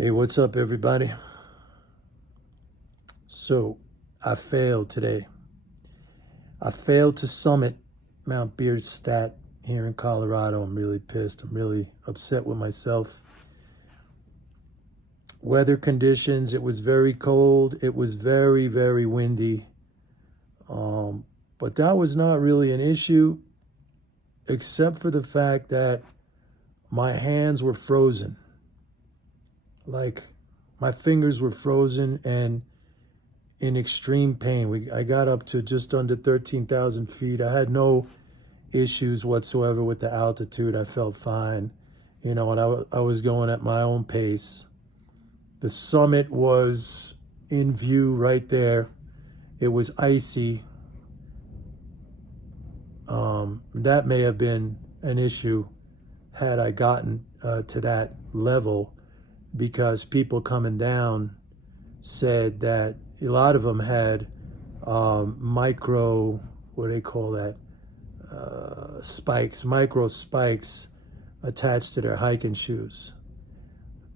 Hey, what's up, everybody? So, I failed today. I failed to summit Mount Beardstadt here in Colorado. I'm really pissed. I'm really upset with myself. Weather conditions, it was very cold. It was very, very windy. But that was not really an issue, except for the fact that my hands were frozen. Like, my fingers were frozen and in extreme pain. I got up to just under 13,000 feet. I had no issues whatsoever with the altitude. I felt fine, and I was going at my own pace. The summit was in view right there. It was icy. That may have been an issue had I gotten to that level, because people coming down said that a lot of them had micro spikes attached to their hiking shoes,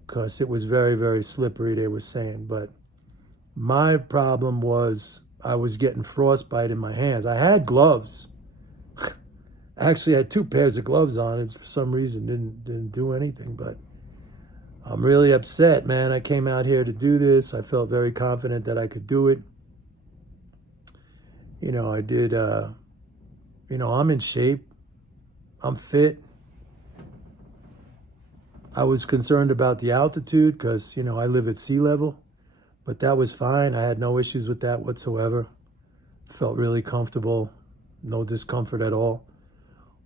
because it was very, very slippery, they were saying. But my problem was I was getting frostbite in my hands. I had gloves. Actually, I had 2 pairs of gloves on. It for some reason didn't do anything. But I'm really upset, man. I came out here to do this. I felt very confident that I could do it. I did, I'm in shape. I'm fit. I was concerned about the altitude because, I live at sea level. But that was fine. I had no issues with that whatsoever. Felt really comfortable. No discomfort at all.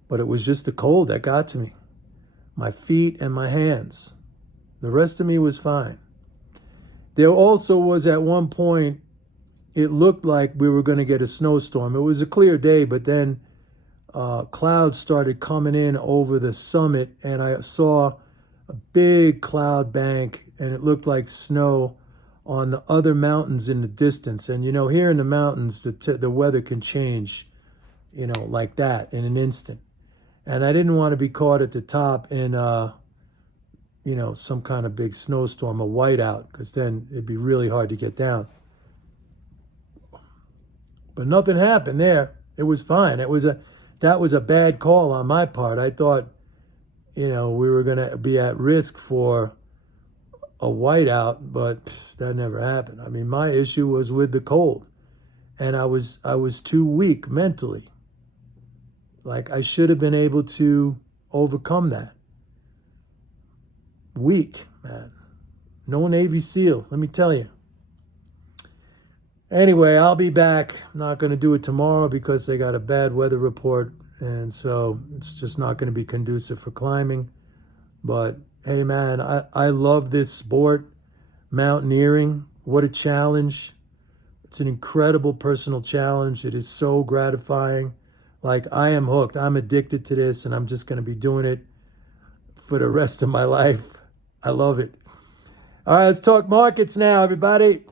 But it was just the cold that got to me. My feet and my hands. The rest of me was fine. There also was at one point, it looked like we were going to get a snowstorm. It was a clear day, but then clouds started coming in over the summit, and I saw a big cloud bank, and it looked like snow on the other mountains in the distance. And, here in the mountains, the weather can change, like that in an instant. And I didn't want to be caught at the top in some kind of big snowstorm, a whiteout, because then it'd be really hard to get down. But nothing happened there. It was fine. That was a bad call on my part. I thought, we were going to be at risk for a whiteout, but that never happened. I mean, my issue was with the cold, and I was too weak mentally. Like, I should have been able to overcome that. Weak, man. No Navy SEAL, let me tell you. Anyway, I'll be back. I'm not going to do it tomorrow because they got a bad weather report, and so it's just not going to be conducive for climbing. But hey, man, I love this sport, mountaineering. What a challenge. It's an incredible personal challenge. It is so gratifying. Like, I am hooked. I'm addicted to this, and I'm just going to be doing it for the rest of my life. I love it. All right, let's talk markets now, everybody.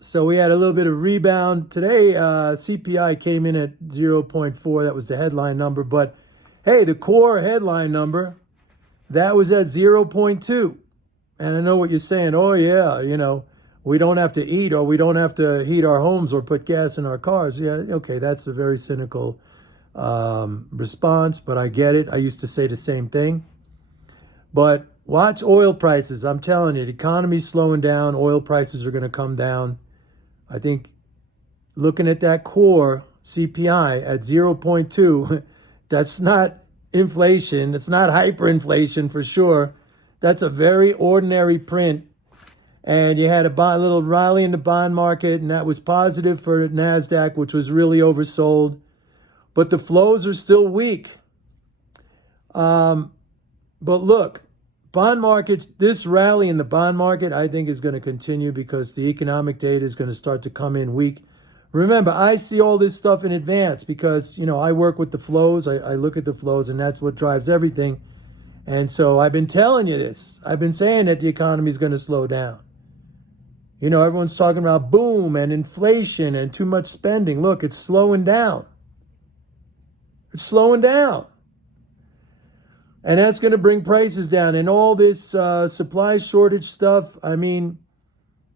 So we had a little bit of rebound. Today, CPI came in at 0.4. That was the headline number. But, hey, the core headline number, that was at 0.2. And I know what you're saying. Oh, yeah, we don't have to eat, or we don't have to heat our homes or put gas in our cars. Yeah, okay, that's a very cynical response, but I get it. I used to say the same thing. But watch oil prices. I'm telling you, the economy's slowing down. Oil prices are going to come down. I think looking at that core CPI at 0.2, that's not inflation. It's not hyperinflation for sure. That's a very ordinary print. And you had a little rally in the bond market, and that was positive for NASDAQ, which was really oversold. But the flows are still weak. But look, bond market, this rally in the bond market, I think is going to continue because the economic data is going to start to come in weak. Remember, I see all this stuff in advance because, I work with the flows. I look at the flows, and that's what drives everything. And so I've been telling you this. I've been saying that the economy is going to slow down. Everyone's talking about boom and inflation and too much spending. Look, it's slowing down. It's slowing down. And that's going to bring prices down. And all this supply shortage stuff, I mean,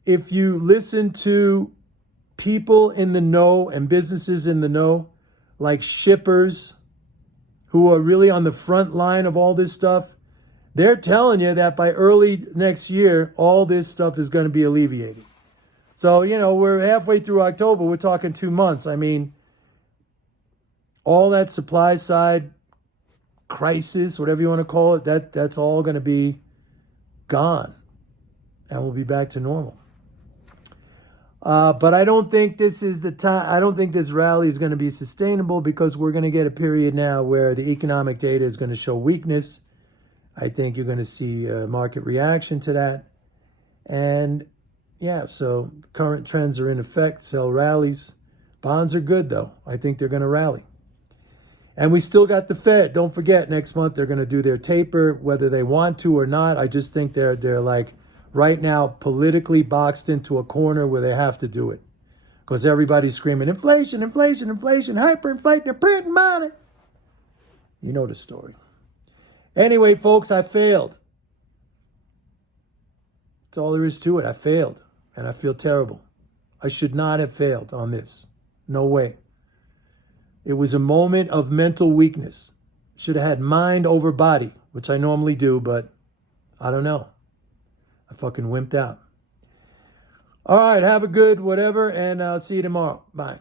if you listen to people in the know and businesses in the know, like shippers who are really on the front line of all this stuff, they're telling you that by early next year, all this stuff is going to be alleviated. So, we're halfway through October. We're talking 2 months. I mean, all that supply side crisis, whatever you want to call it, that's all going to be gone. And we'll be back to normal. But I don't think this is the time. I don't think this rally is going to be sustainable because we're going to get a period now where the economic data is going to show weakness. I think you're going to see a market reaction to that. And yeah, so current trends are in effect. Sell rallies. Bonds are good, though. I think they're going to rally. And we still got the Fed. Don't forget, next month they're going to do their taper, whether they want to or not. I just think they're like right now politically boxed into a corner where they have to do it. Because everybody's screaming, inflation, inflation, inflation, hyperinflation, they're printing money. You know the story. Anyway, folks, I failed. That's all there is to it. I failed. And I feel terrible. I should not have failed on this. No way. It was a moment of mental weakness. Should have had mind over body, which I normally do, but I don't know. I fucking wimped out. All right, have a good whatever, and I'll see you tomorrow. Bye.